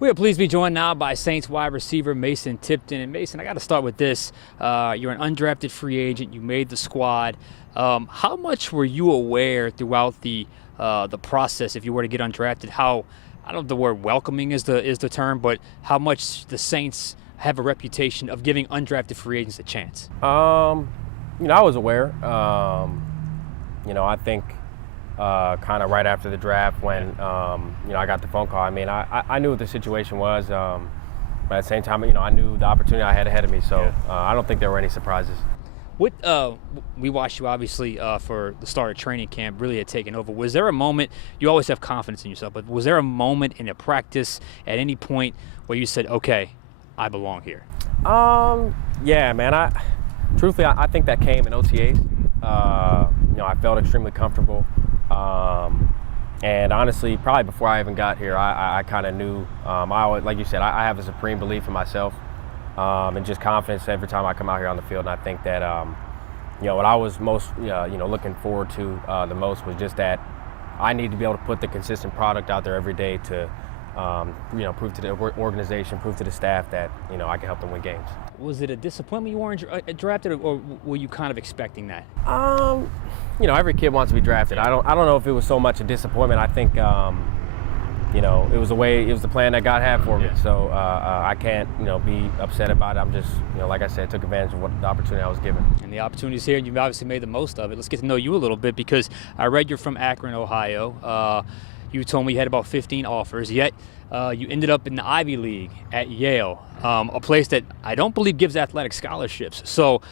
We are pleased to be joined now by Saints wide receiver Mason Tipton. And Mason, I got to start with this. You're an undrafted free agent. You made the squad. How much were you aware throughout the process, if you were to get undrafted, how, I don't know if the word welcoming is the term, but how much the Saints have a reputation of giving undrafted free agents a chance? I was aware. I think kind of right after the draft when, I got the phone call. I mean, I knew what the situation was, but at the same time, I knew the opportunity I had ahead of me. So I don't think there were any surprises. What we watched you obviously for the start of training camp really had taken over. Was there a moment, you always have confidence in yourself, but was there a moment in a practice at any point where you said, okay, I belong here? Yeah, man. Truthfully, I think that came in OTAs. I felt extremely comfortable. And honestly, probably before I even got here, I kind of knew, like you said, I have a supreme belief in myself and just confidence every time I come out here on the field. And I think that, what I was most, looking forward to the most was just that I need to be able to put the consistent product out there every day to, prove to the organization, prove to the staff that, I can help them win games. Was it a disappointment you weren't drafted, or were you kind of expecting that? Every kid wants to be drafted. I don't know if it was so much a disappointment. I think, it was the plan that God had for me. So I can't, be upset about it. I'm just, like I said, took advantage of the opportunity I was given. And the opportunity's here, and you've obviously made the most of it. Let's get to know you a little bit, because I read you're from Akron, Ohio. You told me you had about 15 offers, yet you ended up in the Ivy League at Yale, a place that I don't believe gives athletic scholarships. So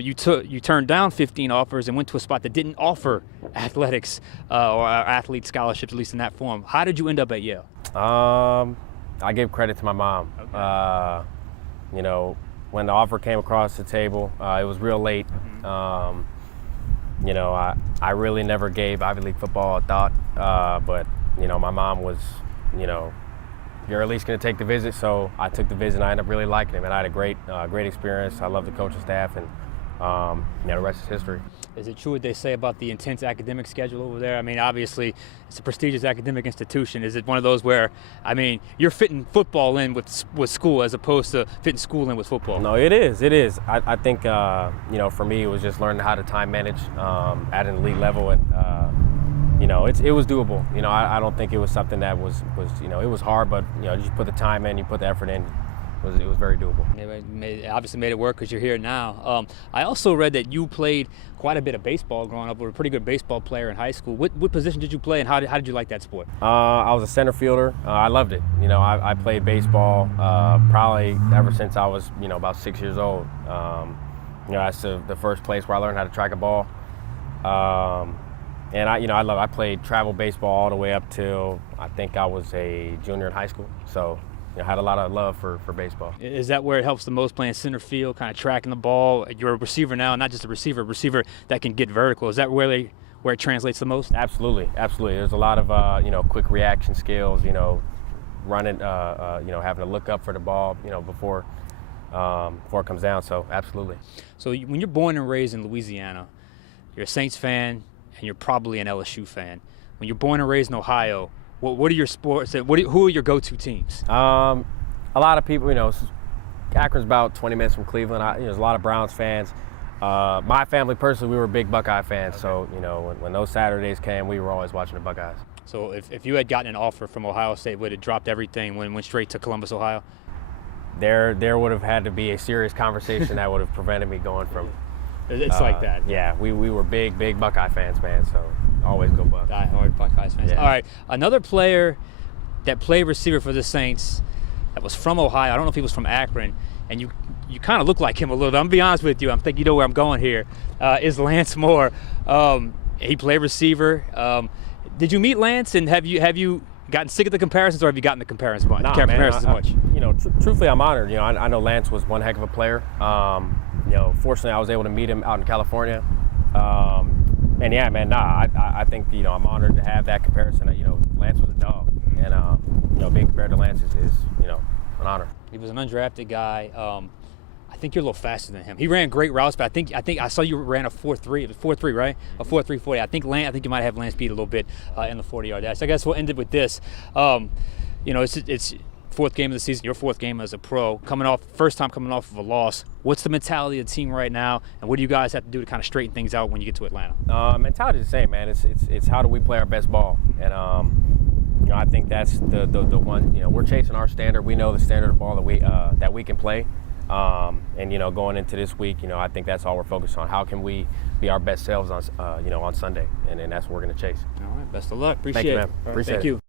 you turned down 15 offers and went to a spot that didn't offer athletics or athlete scholarships, at least in that form. How did you end up at Yale? I give credit to my mom. Okay. When the offer came across the table, it was real late. I really never gave Ivy League football a thought, but my mom was, you're at least going to take the visit. So I took the visit, and I ended up really liking it. And I had a great experience. I love the coaching staff, and the rest is history. Is it true what they say about the intense academic schedule over there? I mean, obviously, it's a prestigious academic institution. Is it one of those where, you're fitting football in with school as opposed to fitting school in with football? No, it is. It is. I think, for me, it was just learning how to time manage at an elite level, and it was doable. I don't think it was something that was it was hard, but you just put the time in, you put the effort in. It was very doable. It obviously made it work because you're here now. I also read that you played quite a bit of baseball growing up. You were a pretty good baseball player in high school. What position did you play, and how did you like that sport? I was a center fielder. I loved it. I played baseball probably ever since I was about 6 years old. That's the first place where I learned how to track a ball. And I played travel baseball all the way up till I think I was a junior in high school. So I had a lot of love for baseball. Is that where it helps the most, playing center field, kind of tracking the ball? You're a receiver now, not just a receiver that can get vertical. Is that where it translates the most? Absolutely. There's a lot of quick reaction skills. Running, having to look up for the ball, before it comes down. So absolutely. So when you're born and raised in Louisiana, you're a Saints fan, and you're probably an LSU fan. When you're born and raised in Ohio, what are your sports? Who are your go-to teams? A lot of people, Akron's about 20 minutes from Cleveland. There's a lot of Browns fans. My family, personally, we were big Buckeye fans. Okay. So, when those Saturdays came, we were always watching the Buckeyes. So if you had gotten an offer from Ohio State, would have dropped everything and went straight to Columbus, Ohio? There would have had to be a serious conversation that would have prevented me going from. It's like that. Yeah, we were big Buckeye fans, man. So always go Bucks. Die-hard Buckeyes fans. Yeah. All right, another player that played receiver for the Saints that was from Ohio. I don't know if he was from Akron, and you kind of look like him a little bit. I'm gonna be honest with you. I'm thinking you know where I'm going here. Is Lance Moore? He played receiver. Did you meet Lance? And have you gotten sick of the comparisons, or have you gotten the comparisons much? Nah, comparisons much. Truthfully, I'm honored. I know Lance was one heck of a player. Fortunately, I was able to meet him out in California. And yeah, man, I think, I'm honored to have that comparison. Lance was a dog. And, being compared to Lance is an honor. He was an undrafted guy. I think you're a little faster than him. He ran great routes, but I think I saw you ran a 4.3. It was 4.3, right? A 4.3 40. I think you might have Lance beat a little bit in the 40-yard dash. I guess we'll end it with this. It's fourth game of the season, your fourth game as a pro, first time coming off of a loss. What's the mentality of the team right now, and what do you guys have to do to kind of straighten things out when you get to Atlanta? Mentality is the same, man. It's how do we play our best ball, and I think that's the one. We're chasing our standard. We know the standard of ball that we can play, and going into this week, I think that's all we're focused on. How can we be our best selves on Sunday, and that's what we're going to chase. All right, best of luck. Appreciate Thank you, man. it. Appreciate Thank it. you.